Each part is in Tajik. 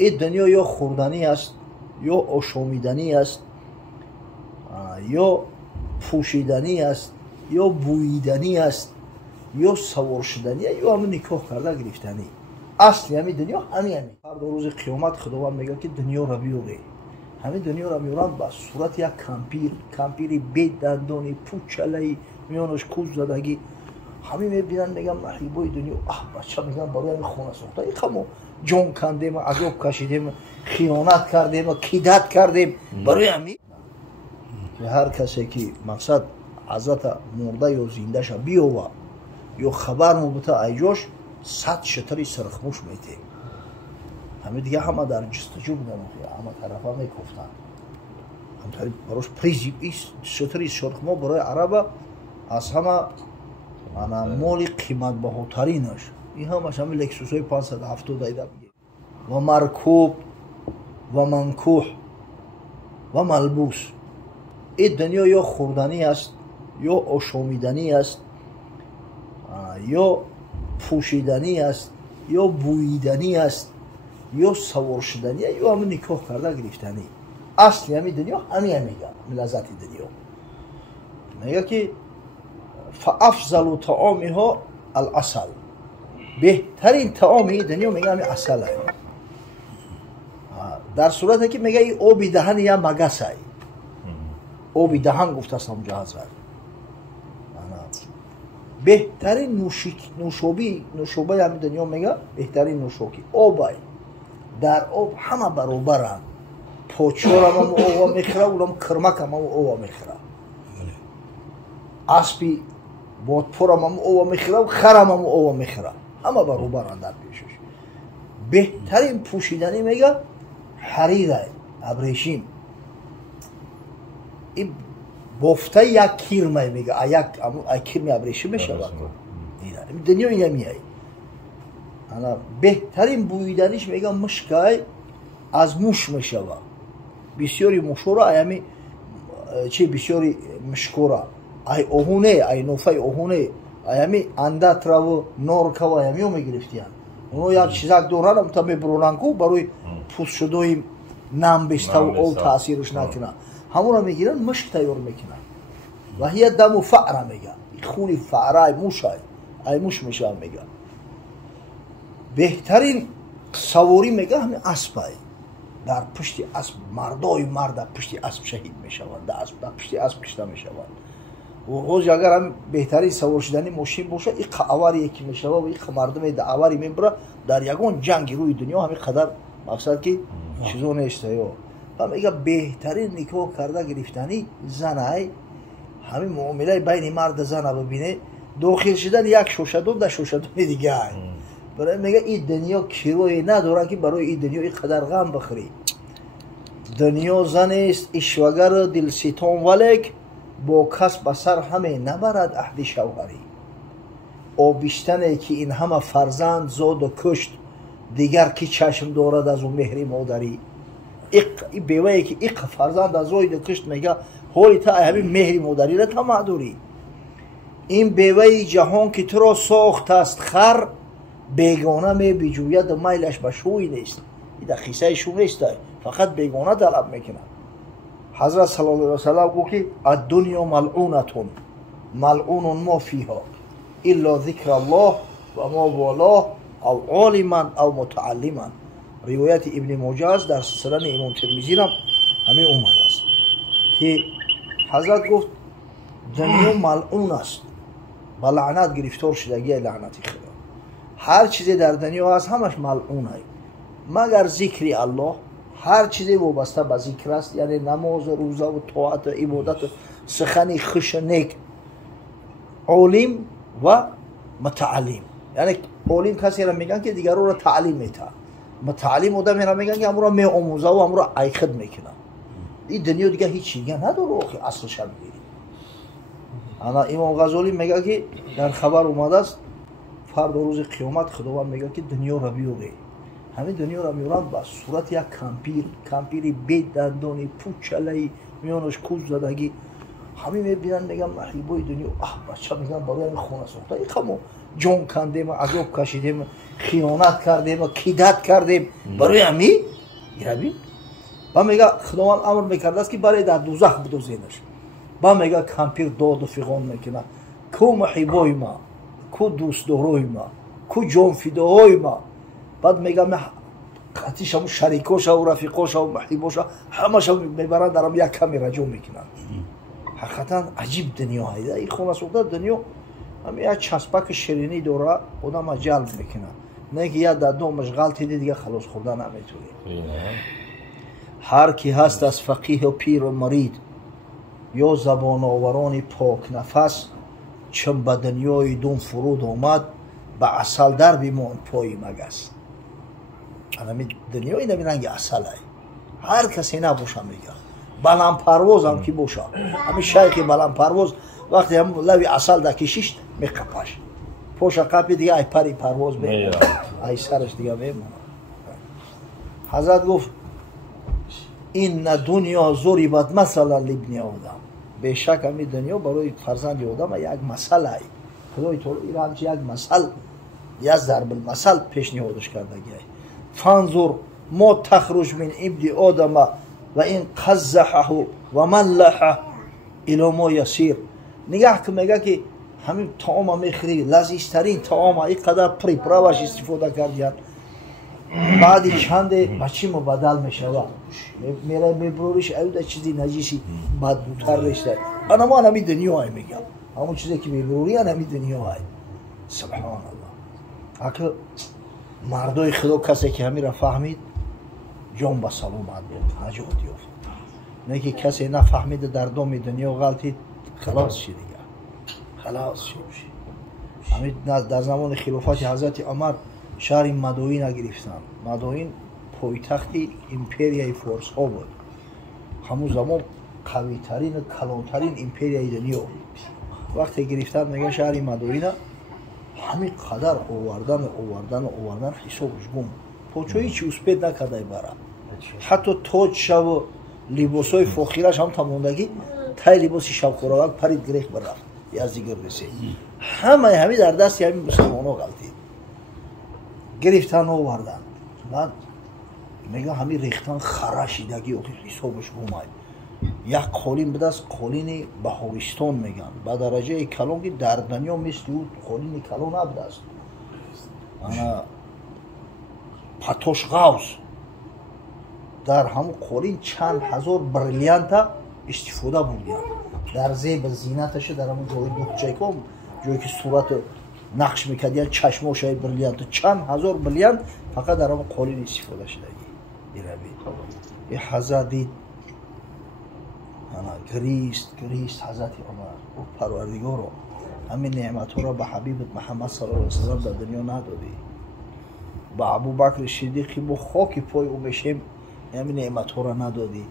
این دنیا یا خوردنی است یا آشامیدنی است یا پوشیدنی است یا بوییدنی است یا سوار شدنی یا همون نکاح کرده گرفتنی. اصلی همین دنیا همین. هر دو روز قیامت خداوند میگه که دنیا را بیاره. همین دنیا را میارن با صورت یک کمپیری بی دندانی پوچلهی میانش کوز زدگی. همین میبینن میگن محیبای دنیا بچه میگن برای همین خونه ساخته این خمو جون کندیم عذاب کشیدیم خیانت کردیم کیدت کردیم برای همین. هر کسی که مقصد حضرت مرده یا زنده شا بیاوه یا خبر مبته ایجاش 100 شتری سرخموش میته. همه دیگه همه در جستجو بودن همه طرفا میگفتن همطوری براش پریزی ایست شتری سرخمو برای عربه از همه مال قیمت بهاترینش این همش همه لکسوس های 570 ایده بگه و مرکوب و منکوح و ملبوس. این دنیا یا خوردنی است یا آشامیدنی است یا پوشیدنی است یا بوییدنی است یا سوار شدنی یا همون نکاح کرده گرفتنی. اصلی همین دنیا همین میگه لذت دنیا میگه که فافضل طعامها العسل. بهترین طعام این دنیا میگه همین عسل است. در صورتی که میگه این آب دهن یا مگس است. آب دهن گفته است اونجا حضرت. بهترین نوشابه همین دنیا میگه بهترین نوشابه آب است. در آب همه برابرند. پوچور هم آب میخوره اونم کرمک هم آب میخوره. اسبی بادپور هم آب میخوره و خر هم آب میخوره. همه برابرند در پیشش. بهترین پوشیدنی میگه حریر است. ابریشم. این بافته یک کیرمه میگه یک کیرمه ابریشم میشه این دنیا اینه میای. بهترین بوییدنیش میگه مشکای از موش میشه بسیاری موشورا ایمی چی بسیاری مشکورا ای اوهونه ای نوفای اوهونه ایمی اندت رو نورکا و ایمیو میگرفتیان اونو یک چیزک دوران تا میبرونن کو برای پوست شدوی نم بسته و او تاثیرش نکنه همون رو میگیرن مشک تیار میکنن و هی دم فعره میگه خونی فعره موش ای موش میشه میگه. بهترین سواری میگه همین اسب در پشت اسب مردای مرد پشت اسب شهید میشوند در پشت اسب کشته میشوند و روز اگر هم بهترین سوار شدنی ماشین باشه این قواریه که میشه و این مردم در اواری میبره در یگان جنگ روی دنیا همین قدر مقصد که چیزو نیست و میگه بهترین نکاح کرده گرفتنی زنه همین معامله بین مرد زنه ببینه داخل شدن یک شوشدون در شوشدون دیگه برای میگه این دنیا کیروی نداره که برای این دنیا این قدر غم بخوری. دنیا زن است اشوگر دلستان ولک با کس بسر همه نبرد عهد شوهری. آبیشتنه که این همه فرزند زاد و کشت دیگر کی چشم دارد از اون مهری مادری. این بیوهی که ایق فرزند از زاد کشت میگه حالی تا همین مهری مادری را تا معدوری. این بیوه جهان که تو را ساخت است خر بیگانه می بجوید و میلش به شوی نیست. این در خیسه شو نیست فقط بیگانه طلب میکنه. حضرت صلی الله علیه و سلم گفت که الدنیا ملعونتون ملعون ما فیها الا ذکر الله و ما والاه او عالما او متعلما. روایت ابن ماجه در سنن امام ترمذی هم همین اومده است که حضرت گفت دنیا ملعون است با لعنت گرفتار شدگی لعنتی خدا. هر چیزی در دنیا هست همش ملعون است مگر ذکر الله. هر چیزی وابسته به ذکر است یعنی نماز و روزه و طاعت و عبادت و سخن خوش نیک. عالم و متعلم یعنی عالم کسی را میگن که دیگران را تعلیم میده. متعلم آدمی را میگن که امر را میآموزه و امر را عیقد میکنه. این دنیا دیگه هیچ چیزی نداره که اصلش بگیری. انا امام غزالی میگه که در خبر اومده است فردا روز قیامت خداوند میگه که دنیا را بیاره. همین دنیا را میارن با صورت یک کمپیری بی دندانی پوچلهی میانش کوز زدگی همه میبینن میگن محیبای دنیا بچه میگن برای همین خونه ساخته این خمو جون کندیم عذاب کشیدیم خیانت کردیم کیدت کردیم برای همین گربی با میگه خداوند امر میکرده است که برای در دوزخ بدوزینش با میگه کمپیر داد و فیغان میکنه کو محیبای ما کو دوست داروی ما کو جون فدای ما بعد میگه قطیش هم شریکاش و رفیقاش و محیباش همش میبرن درم یک کمی رجوع میکنن حقیقتا عجیب دنیا هایده این خونه سوخته دنیا هم یک چسبک شیرینی دوره آدم جلب میکنه نه که یک در دو مشغل تیدی دیگه خلاص خورده نمیتونی هر کی هست از فقیه و پیر و مرید یا زبان آوران پاک نفس چون به دنیای دون فرود آمد به عسل در بیمان پای مگس همین دنیای نبینن که عسل های هر کسی نباشه میگه بلند پرواز هم که باشه همین شیخ بلند پرواز وقتی هم لوی عسل در کشیش میقپش پوش قپی دیگه ای پری پرواز میمونه ای سرش دیگه میمونه حضرت گفت این دنیا ضربت مثلا لابن آدم بیشک همین دنیا برای فرزند آدم یک مثل ای خدای تو ایران یک مثل یک ضرب المثل پیشنهادش کرده گیه فانظر ما تخرج من ابن آدم و این قزحه و ملحه الى ما یسیر نگاه که میگه که همین طعام میخری لذیذترین طعام اینقدر پریپراوش استفاده کردن بعد چند بچی مبدل میشود میره میبروریش اوده چیزی نجیسی بدبوتر رشته انا ما همین دنیا های میگم همون چیزی که میبروری همین دنیا های سبحان الله اگه مردای خدا کسی که همین را فهمید جان به سلامت بود نجات یافت نه که کسی نفهمید در دام دنیا غلطید خلاص شد دیگه خلاص شد همین در زمان خلافت حضرت عمر شهر مدائین را گرفتن مدائین پایتخت امپریای فارس ها بود همون زمان قوی ترین و کلانترین امپریای دنیا وقتی گرفتن میگه شهر مدائین همین قدر آوردن حسابش گم پوچوی چی اسپید نکرده برا حتی تاج شب و لباس های فخیرش هم تموندگی تای لباس شب خوراک پرید گریخ برفت یزدیگر رسید همین در دستی همین مسلمان ها غلطید گرفتن آوردن بعد میگه همین ریختن خراشیدگی و حسابش گم یک قالین به دست قالین بهارستان میگن به درجه کلان که در دنیا مثل او قالین کلان نبوده است پتوش غوث در همون قالین چند هزار بریلیانت استفاده بودن در زیب زینتش در همون جای دوچه کم جایی که صورت نقش میکردن چشماش های بریلیانت چند هزار بریلیانت فقط در همون قالین استفاده شده این حضرت دید گریست حضرت عمر او پروردگارو همین نعمت ها را به حبیبت محمد صلی الله علیه وسلم در دنیا ندادی با ابوبکر صدیق با خاک پای او بشیم همین نعمت ها را ندادی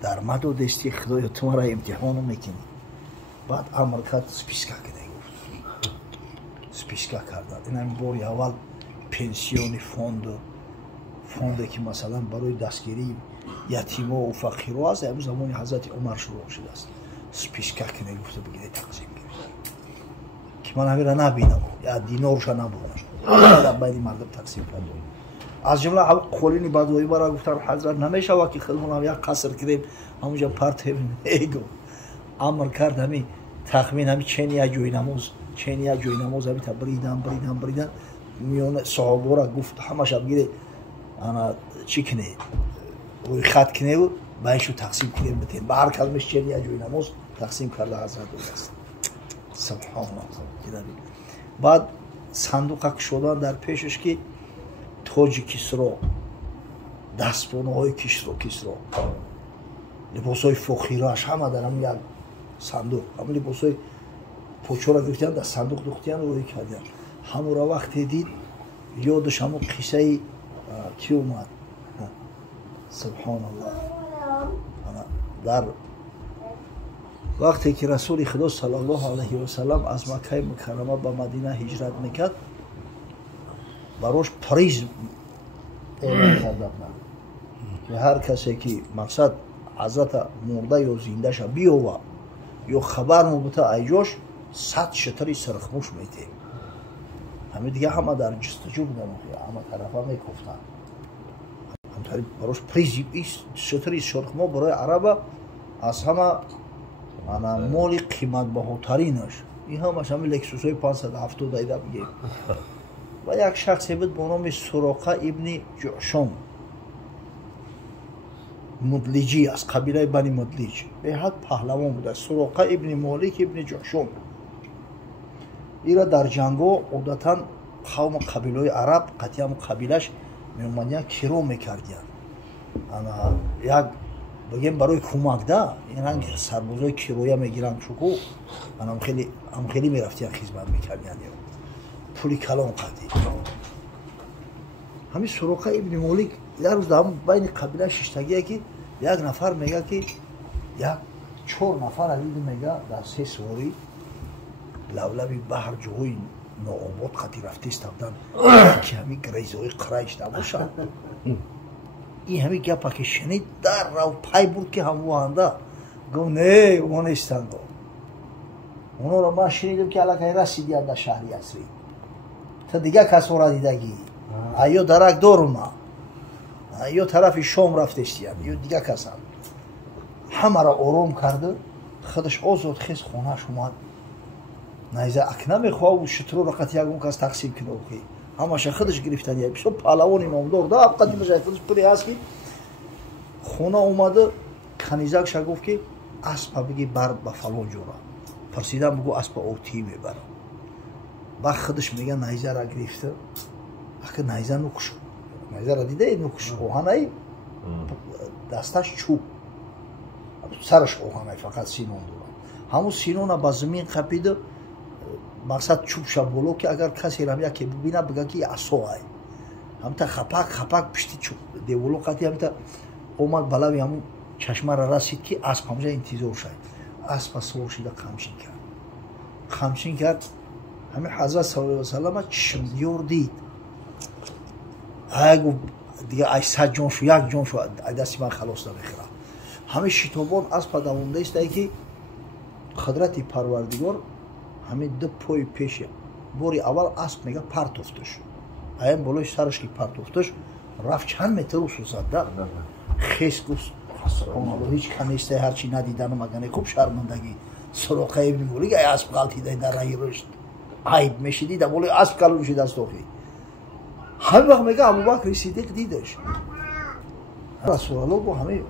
در مدد استی خدای تو را امتحان میکنی بعد امر کرد سپیسکا کنه سپیسکا کردن این همین باری اول پنسیون فونده که مثلا برای دستگیری یتیما و فقیرها از امروز زمان حضرت عمر شروع شده است سپیسکا کنه گفته بگیره تقسیم کنه که من همین را نبینم یا دینارش را نبودم باید مردم تقسیم کنم از جمله قولینی بدوی برای گفتن حضرت نمیشه و که خودمون هم یک قصر کردیم همونجا پرتیم ایگو امر کرد همین تخمین همین چینی جوی نماز همین تا بریدن میون صحابه را گفت همش بگیره انا چی کنه روی خط کنه و بایشو تقسیم کنیم بتین به هر کلمش چینی جوی نماز تقسیم کرده حضرت است سبحان الله بعد صندوق شدن در پیشش که تاج کسرا دستبانه های کسرا لباس های فخیراش همه در هم یک صندوق همه لباس های پوچو را گرفتن در صندوق دوختیان رو روی کردن همون را وقتی دید یادش همون قصه کی اومد سبحان الله در وقتی که رسول خدا صلی الله علیه و سلم از مکه مکرمه به مدینه هجرت میکرد براش پریز اعلان کرده که هر کسی که مقصد حضرت مرده یا زنده شه بیاوه ё хабар мубута айҷош 100 шитри сирхмӯш метем. ҳами дига ҳама дар ҷустуҷӯ будам, ҳама тарафа мекуфтанд. ҳамтари барош призи шитри сирхмо барои араба аз ҳама ана моли қиматбаҳотаринаш. ин ҳамаш ҳами лексусҳои 570 айда бигем. ва як шахсе буд бо номи Суроқа ибни Ҷӯшум. Мудлиҷӣ аз қабилаи Бани Мудлиҷ. Беҳад паҳлавон буда. Суроқа ибни Молик ибни Ҷӯшум. ира дар ҷангҳо одатан қавми қабилаҳои араб қатъиян қабилаш меомадиянд киро мекардиянд. ана як бигем барои кӯмак да инанг сарбозои кироя мегиранд чуку анам хеле мерафтиянд хизмат мекардиянд. пули калон қадӣ. ҳамин Суроқа ибни Молик як рӯз дар байни қабила шиштагие ки як нафар мега ки як 4 нафар адиди мега дар 3 суворӣ лавлаби баҳр ҷоҳои нообод қади рафта истабуданд ки ҳамин грейзои қурайш набошад. ин ҳамин гапа ки шунид даррав пай бурд ки ҳамвоҳанда гуфт не оно нестанд. онҳоро ман шунидам ки аллакай расидиянд дар шаҳри Ясриб. та дига касора дидагӣ ё дарак дорума ё тарафи Шом рафтестиянд ё дига касанд. ҳамаро ором карда худаш озод хез хонааш омад. найза ак намехоҳав шитроро қати ягон кас тақсим кинохи ҳамаша худаш гирифтан. як бисёр паҳлавони номдор да қати башай худаш пули ҳаст ки хона омада канизакша гуфт ки аспа биги бар ба фалон ҷора. парсидан бигӯ аспа отӣ мебарам. баъд худаш мега найзара гирифта. ака найза нукуш найзара дидаи нукуш оҳанай дасташ чӯб сараш оҳанай фақат синон дора. ҳамун синона ба замин қапида мақсад чӯбша боло ки агар касерам яке бубина бига ки асоай. ҳамта хапак пишти деволо қати ҳамта омад ба лави ҳамун чашмара расид ки асп ҳамҷа интизор шад. аспа савор шуда қамшин кард. ҳамин ҳазрат саллаллоҳу алайҳи ва саллама чишмдиёр дид. ай гуфт дига ай 100 ҷон шу 1 ҷон шу ай дасти ман халос намехӯрад. ҳамин шитобон аспа давонда истае ки қудрати Парвардигор ҳамин ду пои пеши бори аввал асп мега партофташ. аян болои сараш ки партофташ рафт чанд метр усусад да. хес гуфт субҳаналлоҳ ҳеҷ канестай ҳарчи надиданам агане хуб шармандагӣ. Суроқа ибни Молик ай асп ғалтидай дар раи рушд айб мешидӣ дар болои асп калон шидааст охи. ҳамин вақт мега Абубакри Сидиқ дидаш. Расулаллоҳ гуфт ҳамин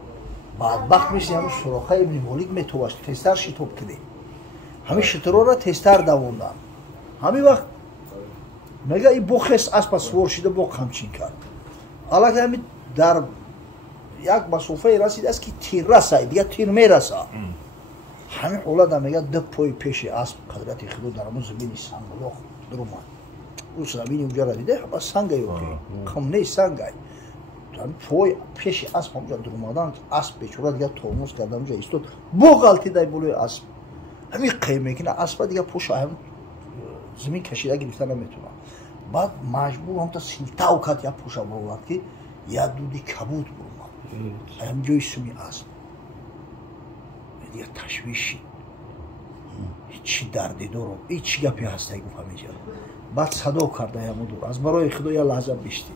бадбахт мисли ҳамин Суроқа ибни Молик метоваш тезтар шитоб кунӣ. ҳамин шитроро тезтар давонданд. ҳамин вақт мега ин бо хес аспа сувор шуда бо қамчин кард. аллакай ҳамин дар як масофае расидааст ки тир расай дига тир мераса. ҳамин ҳолада мега ду пои пеши асп қудрати худо дар ҳамун замини санглох дуромад. ӯ замини уҷара дида ҳама сангай қум нест сангай. пой пеши асп ҳамҷа дуромаданд. асп бечора дига тормоз карда ҳамҷа истод бо ғалтидай болои асп. ҳамин қем мекина аспа дига поша ҳам замин кашида гирифта наметавонад. баъд маҷбур ҳамта силтав кард як поша бовард ки як дуди кабуд буромад ҳамҷои суми асп. дига ташвиши чӣ дарде дорам и чӣ гапе ҳастай гуфт ҳаминҷа. баъд садо карда ҳамудур аз барои худо як лаҳза бишти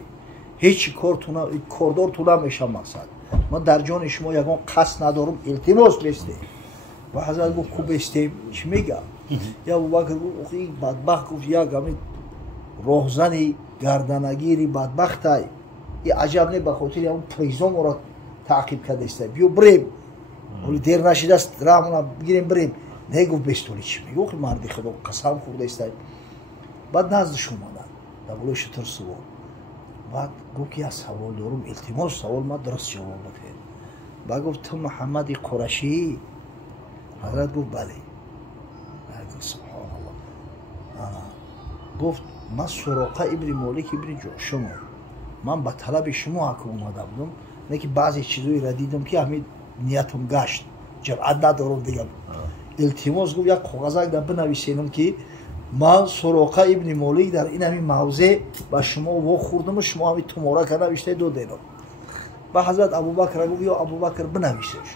ҳеҷ кордор ту намешам мақсад. ман дар ҷони шумо ягон қасд надорам илтимос бесте. ва ҳазрат гуфт ку бестем чӣ мега. я Абубакр гуфт ин бадбахт гуфт як ҳамин роҳзани гарданагири бадбахтай и аҷаб не ба хотири ҳамун призомро таъқиб кардестай. биё бирем оли дер нашидааст раҳмона бигирем бирем. не гуфт бестоли чӣ мега охи марди худо қасам хӯрдестай. баъд наздаш омаданд дар болои шитр сувор. баъд гуфт ки як савол дорум илтимос савол ма дуруст ҷавоб бадем. баъд гуфт ту Муҳаммади Қурашии? ҳазрат гуфт бале. субҳаналлоҳ. гуфт ман Суроқа ибни Молик ибни Ҷӯшумам. ман ба талаби шумо ҳака омада будам. не ки баъзе чизоеро дидам ки ҳамин ниятам гашт ҷуръат надорам дигам. илтимос гуфт як коғазак дар бинависенам ки ман Суроқа ибни Молик дар ин ҳамин мавзеъ ба шумо вохӯрдаму шумо ҳамин туморака навиштай доденам. ба ҳазрат Абубакр гуфт ё Абубакр бинависаш.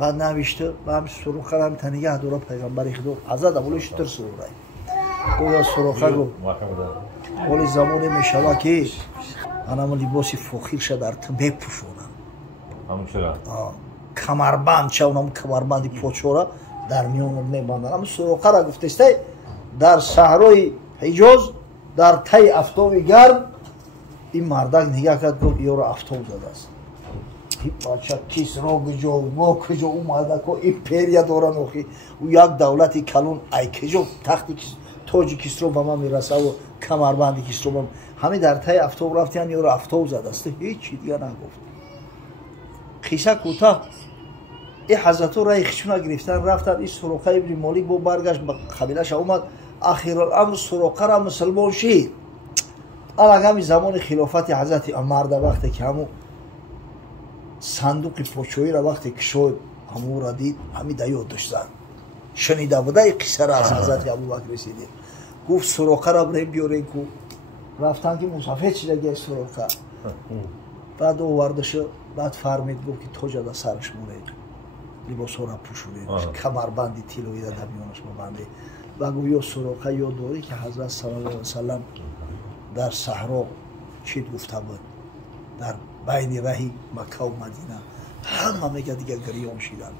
بعد نوشته و هم سروخه هم تنیگه دوره پیغمبری خدا حضرت ابوالش تر سروخه گویا سروخه گو ولی زمانی میشود که انم لباسی فخیر شد در تم بپوشونم کمربند چه اونم کمربندی پوچورا در میون میبندن. اما سروخه را گفته است در صحرای حجاز در تی افتاب گرم این مردک نگاه کرد گفت یارو افتاب زده است. این بچه کس را کجا و کجا اومده که ایمپریا دارن اوخی و یک دولتی کلون ای کجا تختی تاج کس رو به من میرسه و کمربندی کس رو همه در تی افتاب رفتن یارو افتاب زده است. هیچی دیگه نگفت. قصه کوتاه این حضرت را ایخشونا گرفتن رفتن. این سروقه ابن مالک با برگشت به قبیلش اومد. اخیرالامر سروقه را مسلمان شد. الان همین زمان خلافت حضرت عمر در وقتی که همون صندوق پوچویی را وقتی که شد همون را دید همین دیاد داشتن شنیده بوده این قصه را از حضرت ابوبکر رسیده. گفت سروقه را بریم بیارین کو رفتن که مسافر چیده گه سروقه بعد آورده شد. بعد فرمید گفت که تاج در سرش مونید لباس ها را پوشونید کمربندی تیلویی در میانش ببندید و گفت یا سروقه یا داری که حضرت صلی الله علیه وسلم در صحرا چیت گفته بود در بین رهی مکه و مدینه همه میگه دیگه گریان شدن.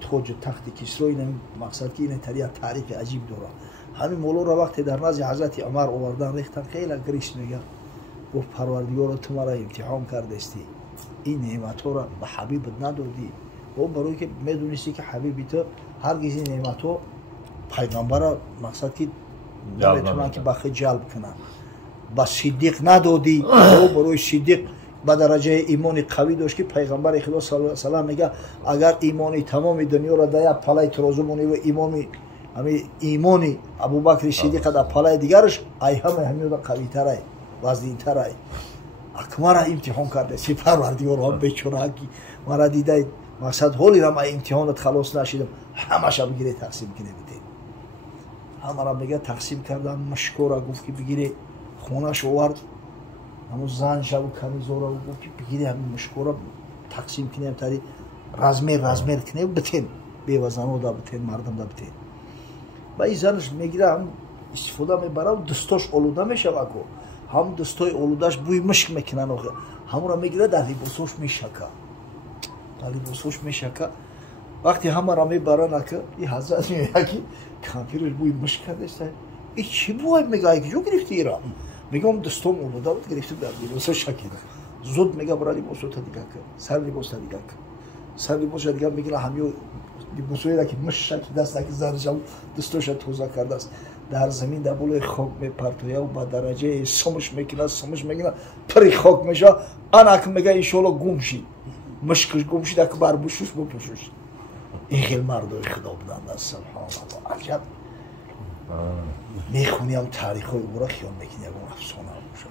تاج تخت کسرا این مقصد که این تاریخ عجیب داره. همین مولا را وقتی در نزد حضرت عمر آوردن ریختن خیلی گریش میگه گفت پروردگار تو مرا امتحان کرده استی این نعمت ها را به حبیبت ندادی و برای که میدونستی که حبیبی تو هرگز این نعمت ها پیغمبر را مقصد که نمیتونن که بخی جلب کنن با صدیق ندادی و برای صدیق به درجه ایمان قوی داشت که پیغمبر خدا صلی الله علیه و سلم میگه اگر ایمان تمام دنیا را در پله ترازو مونی و ایمان ابوبکر صدیق در پله دیگرش ای همه قوی تره وزنی تره اکمر امتحان کرده سی پروردگار هم بیچاره که مرا دیده مقصد حالی را من امتحانت خلاص نشیدم همش بگیره تقسیم کنه بده. همه را میگه تقسیم کردن مشکو را گفت که بگیره خونش آورد همون زن شب و کمیزو را گفت که بگیره همین مشکو را تقسیم کنیم تاری رزمیر کنه بتین بیوزنو دا بتین مردم دا بتین و این زنش میگیره هم استفاده میبره و دستاش آلوده میشه و هم دستای آلودهش بوی مشک میکنن همون را میگیره در لباسوش میشکه وقتی همه را میبرن که این حضرت میگه که کافرش بوی مشک کرده است این چی بوی میگه که جو گرفتی ایران میگم دستام آلوده بود گرفته در لباسوش شکیده زود میگه برای لباسو تا دیگه که سر لباس تا دیگه که سر لباس دیگه میگیره همیو لباسوی را که مشک شکیده است که زرش هم دستاش توزه کرده است در زمین در بلوی خاک میپرتویه و با درجه سمش میکنه پری خاک میشه آن که میگه انشالله گم شید مشکش گم شید که بر بشوش بپوشوش. این خیلی مردای خدا بودند از سبحان الله عجب میخونیم تاریخ های او را خیال میکنیم افسانه باشه.